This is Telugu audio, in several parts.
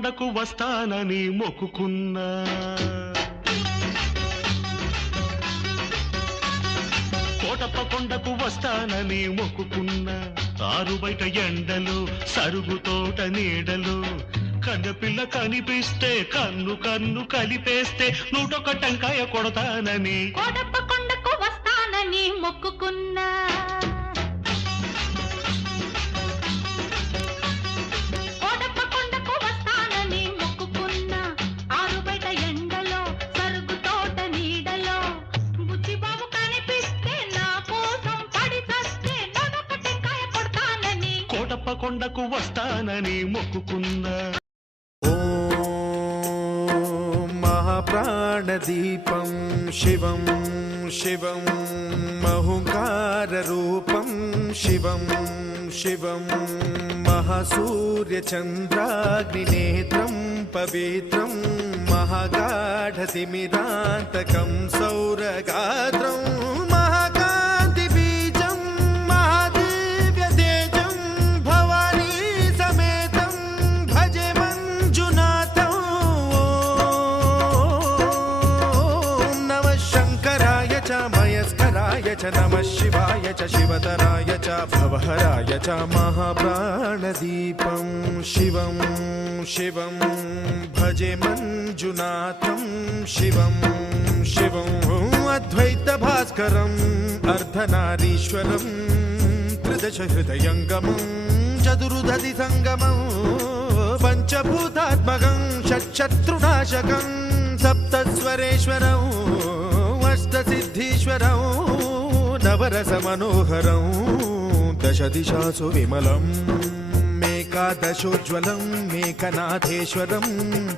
కొండకు వస్తానని మొక్కుకున్నా కోటప్ప కొండకు వస్తానని మొక్కుకున్నా ఆరు బయట ఎండలు సరుగు తోట నీడలు కన్నపిల్ల కనిపిస్తే కన్ను కన్ను కలిపేస్తే 101 టెంకాయ కొడతానని కోటప్ప కొండకు వస్తానని మొక్కుకున్నా కోటప్ప కొండకు వస్తానని మొక్కుకున్నా ఆరు బయట ఎండలో సరుగు తోట నీడలో బుచ్చిబాబు కనిపిస్తే నా కోసం పడి చస్తే 101 టెంకాయ కొడతానని కోటప్ప కొండకు వస్తానని మొక్కుకున్నా ప్రాణదీపం శివం శివం మహుంకారరూపం శివం శివం మహాసూర్యచంద్రాగ్నినేత్రం పవిత్రం మహాగాఢతిమిరాంతకం సౌరగాత్రం మహాకాంతిబీజం మహాదివ్యతేజం భవానీ సమేతం భజే మంజునాథం మయస్కరాయ చ నమః శివాయ చ శివతరాయ చ భవహరాయ చ మహాప్రాణదీపం శివం శివం భజే మంజునాథం శివం శివం అద్వైత భాస్కరం అర్ధనారీశ్వరం త్రిదశ హృదయంగమం చతురుదధి సంగమం పంచభూతాత్మకం షట్శత్రునాశకం సప్తస్వరేశ్వరం అష్టసిద్ధీశ్వరం నవరస మనోహరం దశ దిశాసు విమలం మేకాదశోజ్వలం మేకనాథేశ్వరం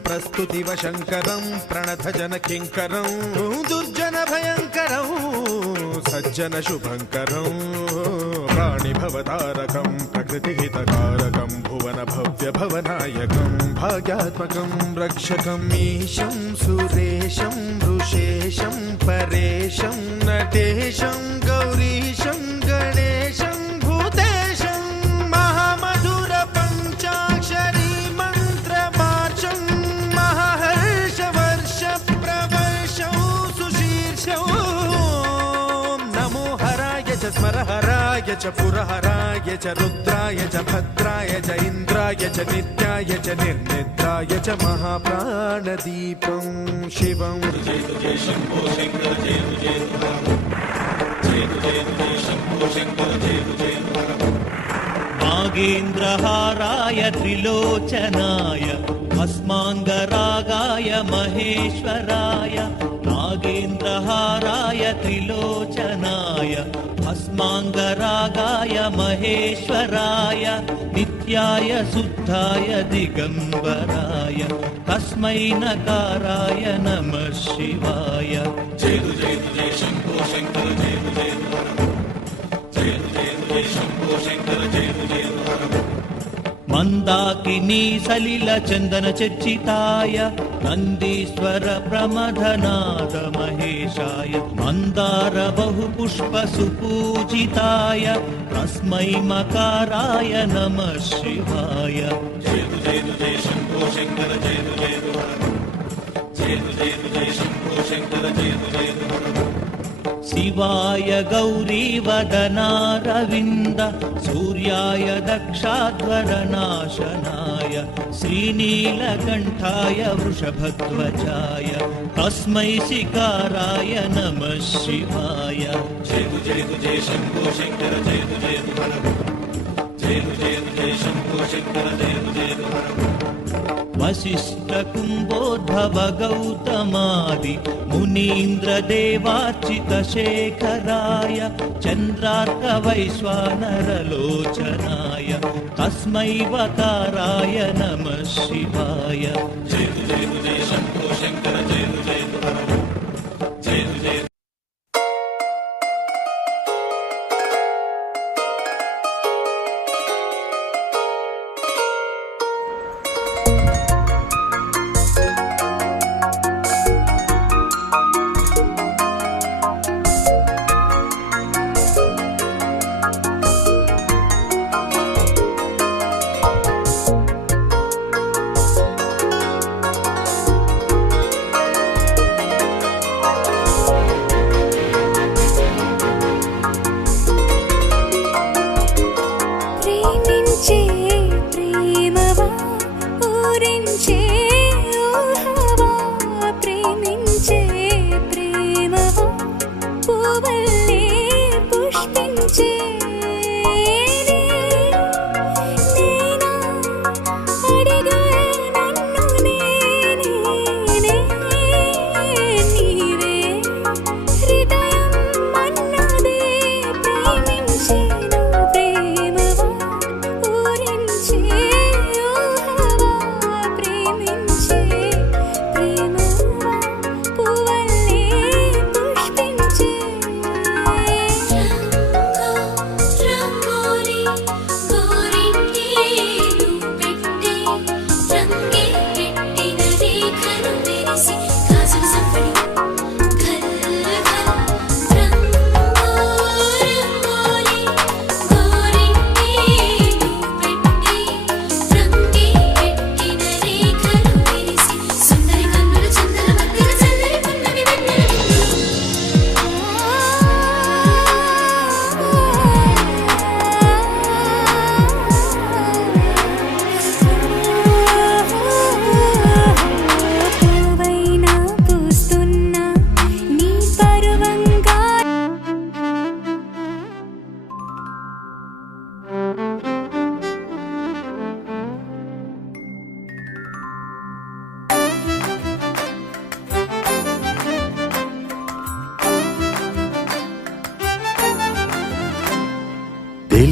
ప్రస్తుతివ శంకరం ప్రణత జన కింకరం దుర్జన భయంకరం సజ్జన శుభంకరం ప్రాణిభవతారకం ప్రకృతిహితకారకం భువన భవ్య భవనాయకం భాగ్యాత్మకం రక్షకం ఈశం సురేశం ఋషేశం పరేశం నటేశం గౌరీశం గణేశం భూతేశం మహామధుర పంచాక్షరీ మంత్రమార్చం మహాహర్షవర్ష ప్రవర్షం సుశీర్షం నమో హరాయ చ స్మరహరాయ చ పురహరాయ చ రుద్రాయ చ భద్రాయ చ ఇంద్రాయ చ నిత్యాయ చ నిర్నిద్రాయ చ మహాప్రాణదీపం శివం నాగేంద్రహారాయ త్రిలోచనాయ భస్మాంగరాగాయ మహేశ్వరాయ నాగేంద్రహారాయ త్రిలోచనాయ భస్మాంగరాగాయ మహేశ్వరాయ నిత్యాయ శుద్ధాయ దిగంబరాయ తస్మై నకారాయ నమః శివాయ జయ జయ జయ శంభో శంకర జయ జయ జయ జయ శంభో శంకర జయ జయ మందాకినీ సలిల చందన చర్చితాయ నందీశ్వర ప్రమథనాద మహేశాయ మందార బహు పుష్ప సుపూజితాయ తస్మై మకారాయ నమః శివాయ జయ జయ జయ శంభో శంకర జయ జయ జయ జయ జయ శంభో శంకర జయ జయ శివాయ గౌరీవదనారవింద సూర్యాయ దక్షాధ్వరనాశనాయ శ్రీనీలకంఠాయ వృషభధ్వజాయ తస్మై శికారాయ నమః శివాయ జయ జయ జయ శంభో శంకర జయ జయ జయ జయ జయ శంభో శంకర జయ జయ వశిష్ఠ కుంభోద్భవ గౌతమాది మునీంద్ర దేవార్చిత శేఖరాయ చంద్రార్క వైశ్వానరలోచనాయ తస్మై వకారాయ నమః శివాయ జయ జయ జయ శంభో శంకర జయ జయ జయ జయ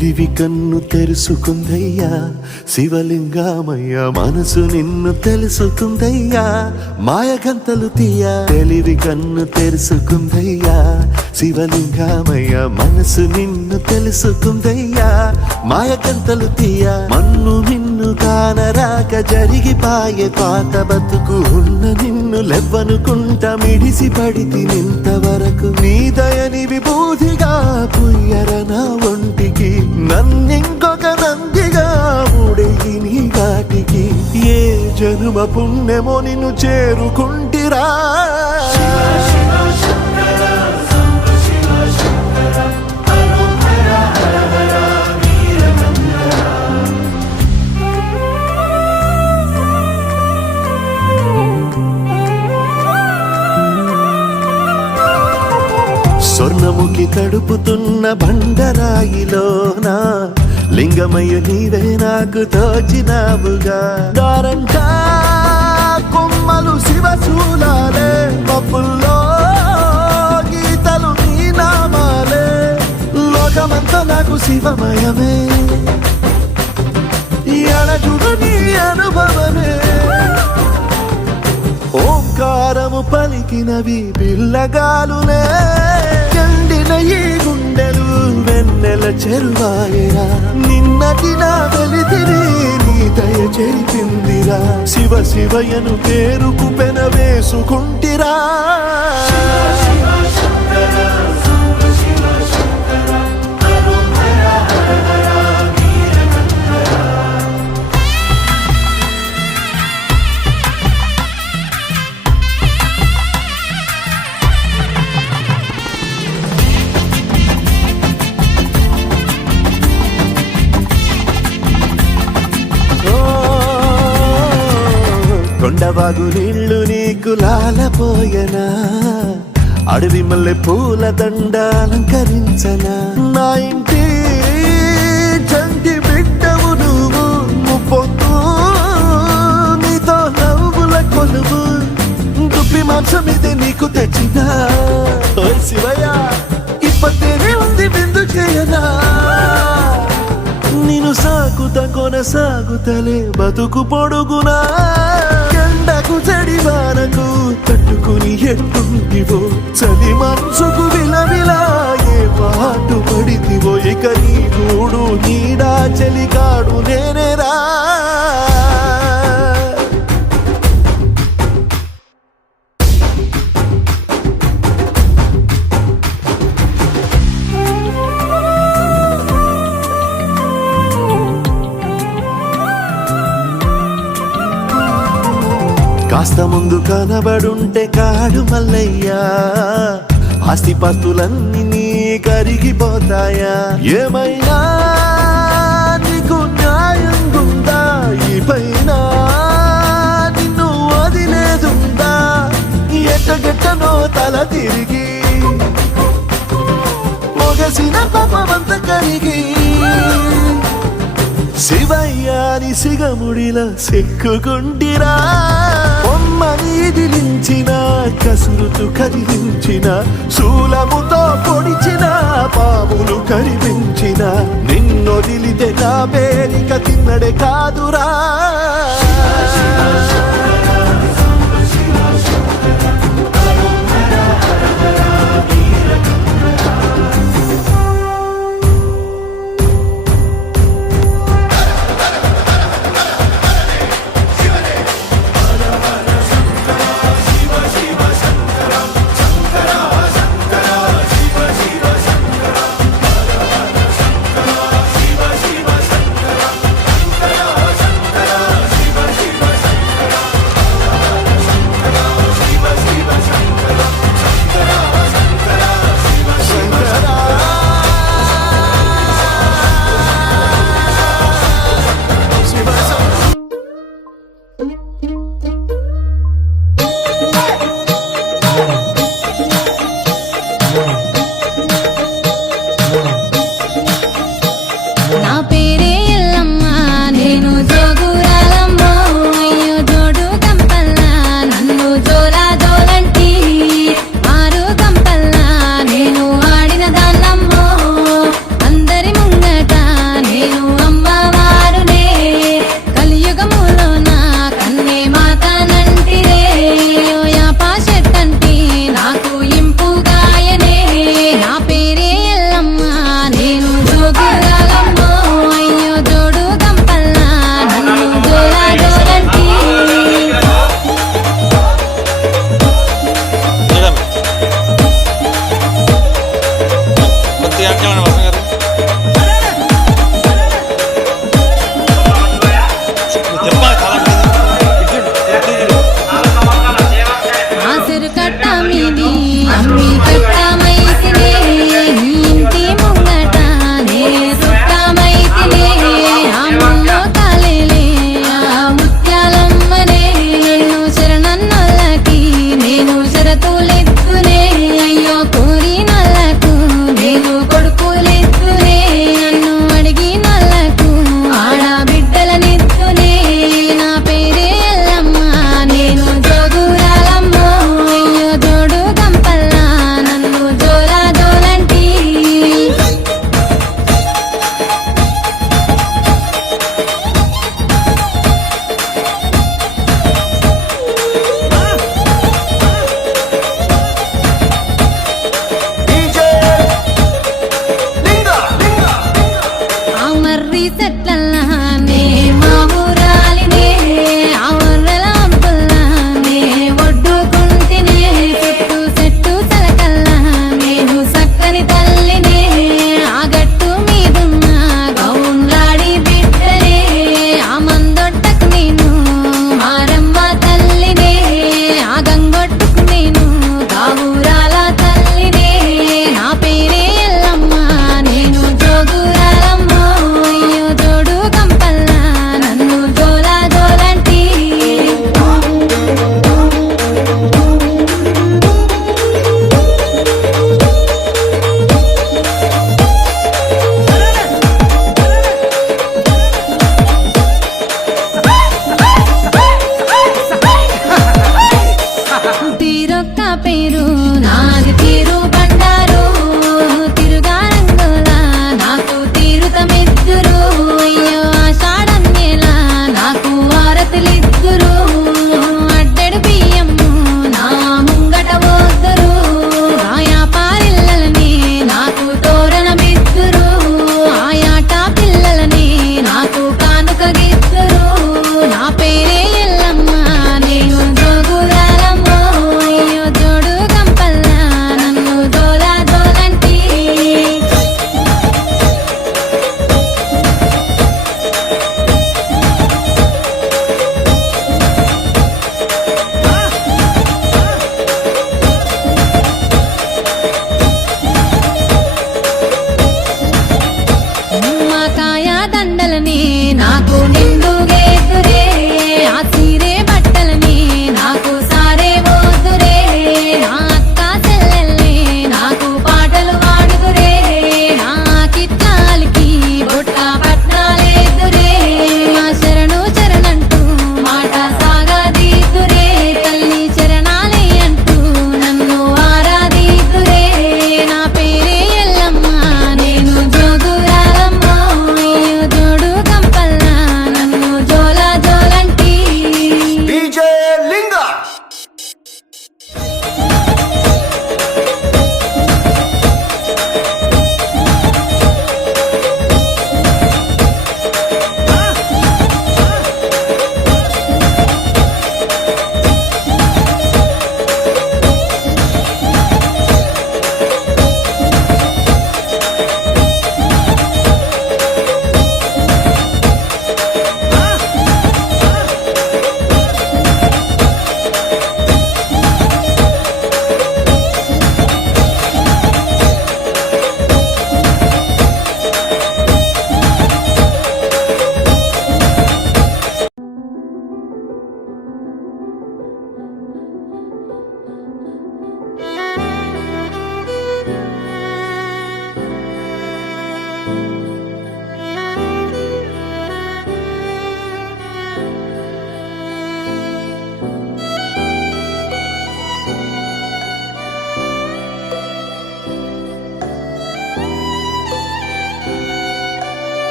తెలివి కన్ను తెరుసుకుందయ్యా శివలింగమయ్య మనసు నిన్ను తెలుసుకుందయ్యా మాయగంతలు తీయ తెలివి కన్ను తెరుసుకుందయ్యా శివలింగమయ్య మనసు నిన్ను తెలుసుకుందయ్యా మాయగంతలు తీయ మన్ను నిన్ను కానరాక జరిగిపాయే పాత బతుకు ఉన్న నిన్ను లెవ్వనుకుంటా మిడిసి పడితి నింతవరకు నీ దయని విభూతిగా పుయ్యర నా ఒంటికి నన్నింకొక నందిగా ఊడేగి నీ వాటికి ఏ జనుమ పుణ్యమో నిన్ను చేరుకుంటిరా స్వర్ణముఖి తడుపుతున్న బండరాయిలోనా లింగమయ్య నీవే నాకు తోచినావుగా దారంటా కొమ్మలు శివశూలాలే పప్పుల్లో గీతలు నీ నామాలే లోకమంతా నాకు శివమయమే ఎడజుడు నీ అనుభవమే ఓంకారము పలికినవి పిల్లగాలులే ఎండిన ఈ గుండెలు వెన్నెల చెరువాయరా నిన్నటి నా వెలితిరి నీ దయ చెరిపిందిరా శివ శివయను పేరుకు పెన వేసుకుంటిరా కొండవాగు నీళ్లు నీకు లాలపోయనా అడవి మల్లె పూల దండ అలంకరించనా నా ఇంటి చంటి బిడ్డవు నువ్వు ముప్పొద్దు నీతో నవ్వుల కొలువు దుప్పి మాంసం ఇది నీకు తెచ్చినా ఓ శివయ్య ఇప్పటినే ఉంది బిందు చేయనా నిన్ను సాగుత కొనసాగుతలే బతుకు పొడుగునా ఎండకు చడివానకు తట్టుకుని ఎట్టుంటివో చలి మనసుకు విలవిలా ఏ పాటు పడితివో ఇక నీ గూడు నీడా చలికాడు నేనేరా కాస్త ముందు కనబడుంటే కాడు మల్లయ్యా ఆస్తిపాస్తులన్నీ నీ కరిగిపోతాయా ఏమైనా నీకు న్యాయం ఉందా ఈ పైన నిన్ను వదిలేదుందా ఎట్టగెట్టనో తల తిరిగి మొగసిన పాపమంత కరిగి శివయ్యాని సిగముడిలా సిక్కుకుంటిరా బొమ్మని దిలించిన కసురుతూ కదిలించిన శూలముతో పొడిచిన పాములు కరిపించిన నిన్నొదిలితే నా పేరిక తిన్నడే కాదురా పేరు నాది తీరు బండారు తిరుగా రంగులా నాకు తీరుతమిద్దురు అయ్యో ఆషాఢన్యేలా నాకు వారతులిద్దురు అడ్డెడు బియ్యము నా ముంగట వద్దరు ఆయా పారిల్లలని నాకు తోరణమిద్దురు ఆయాట పిల్లలని నాకు కానుక గిద్దురు నా పేరే ఎల్లమ్మ నేను జోగులాలమ్మ అయ్యో జోడు గంపల్లా నన్ను జోలా జోలంటి నిమ్మకాయ దండలని నాకు నిండుగేద్దురే ఆ సీరే బట్టలని నాకు సారే వద్దురే నా అక్క చెల్లెల్ని నాకు పాటలు పాడుదురే నా కిట్లాలికి బొట్ట పట్నాలేదురే మా శరణు చరణంటూ మాట సాగదీదురే తల్లి చరణాలే అంటూ నన్ను ఆరాధిదురే నా పేరే ఎల్లమ్మ నేను జోగురాలమ్మ అయ్యో జోడు గంపల్లా నన్ను జోలా జోలంటి డీజే లింగా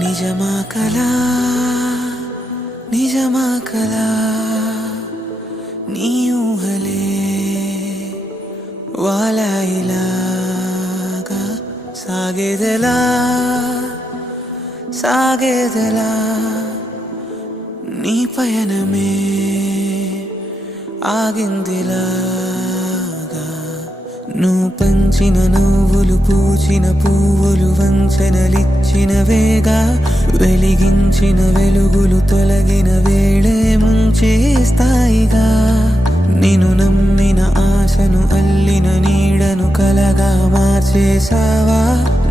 నిజమా కలా నిజమా కలా నీ ఊహలే వాలాయిలాగా సాగేదెలా సాగేదెలా నీ పయనమే ఆగిందిలాగా నువ్వు పంచిన నువ్వులు పూచిన పువ్వులు వంచనలిచ్చిన వేగా వెలిగించిన వెలుగులు తొలగిన వేళే ముంచేస్తాయిగా నిన్ను నమ్మిన ఆశను అల్లిన నీడను కలగా మార్చేసావా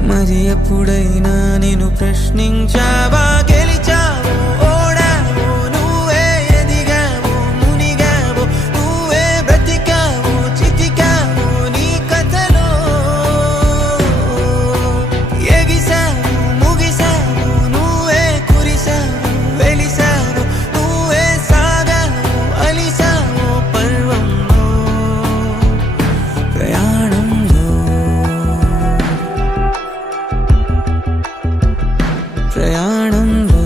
మరి ఎప్పుడైనా నేను ప్రశ్నించావా గెలిచావు ఓడావు నువ్వే ఎదిగావు మునిగావు నువ్వే బ్రతికావు చితికావు నీ కథలో ఎగిసావు ముగిసావు నువ్వే కురిసావు వెలిసావు నువ్వే సాగావు అలిసావు పర్వంలో ప్రయాణంలో ప్రయాణంలో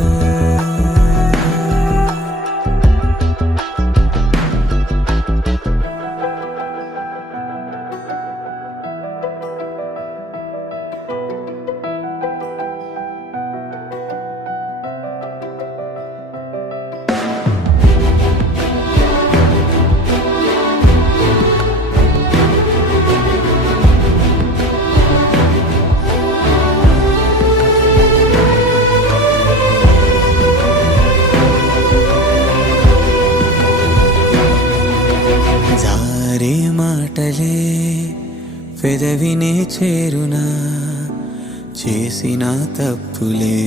జారే మాటలే పెదవినే చేరునా చేసిన తప్పులే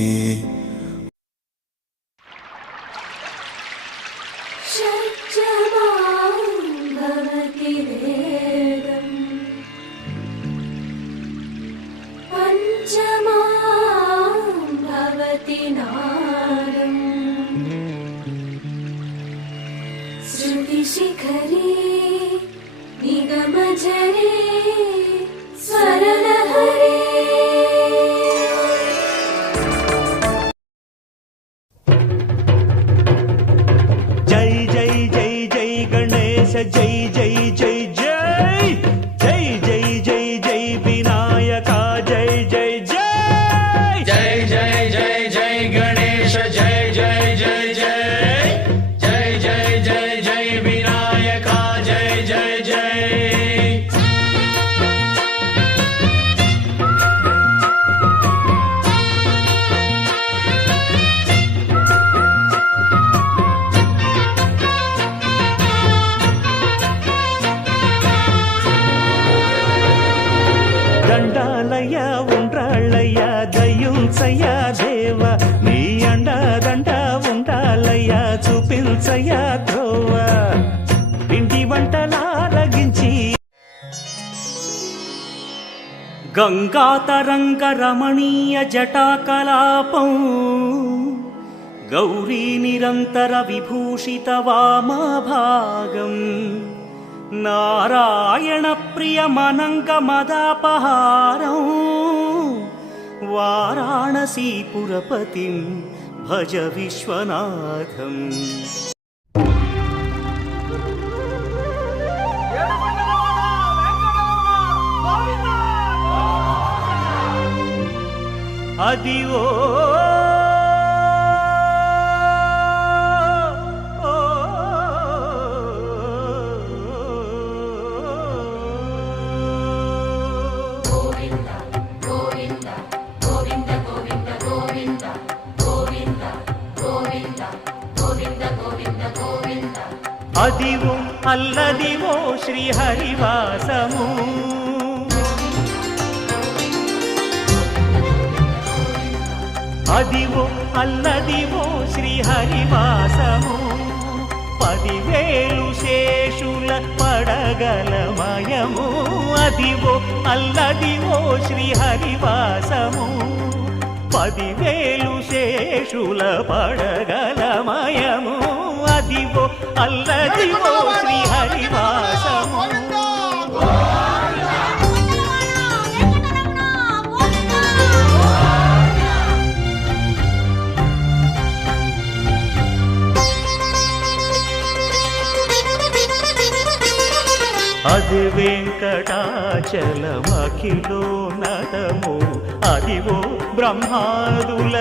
భవతి వేదం పంచమా భవతి నాదం శృతి శిఖర కరుణించయ్యా దేవ నీ అండదండ ఉండాలయ్యా చూపించయ్యా త్రోవ పిండి వంటలారగించి గంగాతరంగ రమణీయ జటాకలాపం గౌరీ నిరంతర విభూషిత వామభాగం నారాయణ ప్రియ మనంగ మదాపహారం వారాణసీపురపతిం భజ విశ్వనాథం. అదివో అదివో అల్లదివో శ్రీహరివాసము అదివో అల్లదివో శ్రీహరివాసము 10,000 శేషుల పడగలమయము అదివో అల్లదివో శ్రీహరివాసము 10,000 శేషుల పడగలమయము అదివో అల్లదివో శ్రీహరివాసము. అది వెంకటాచలమఖిలో నటము అదివో బ్రహ్మాదుల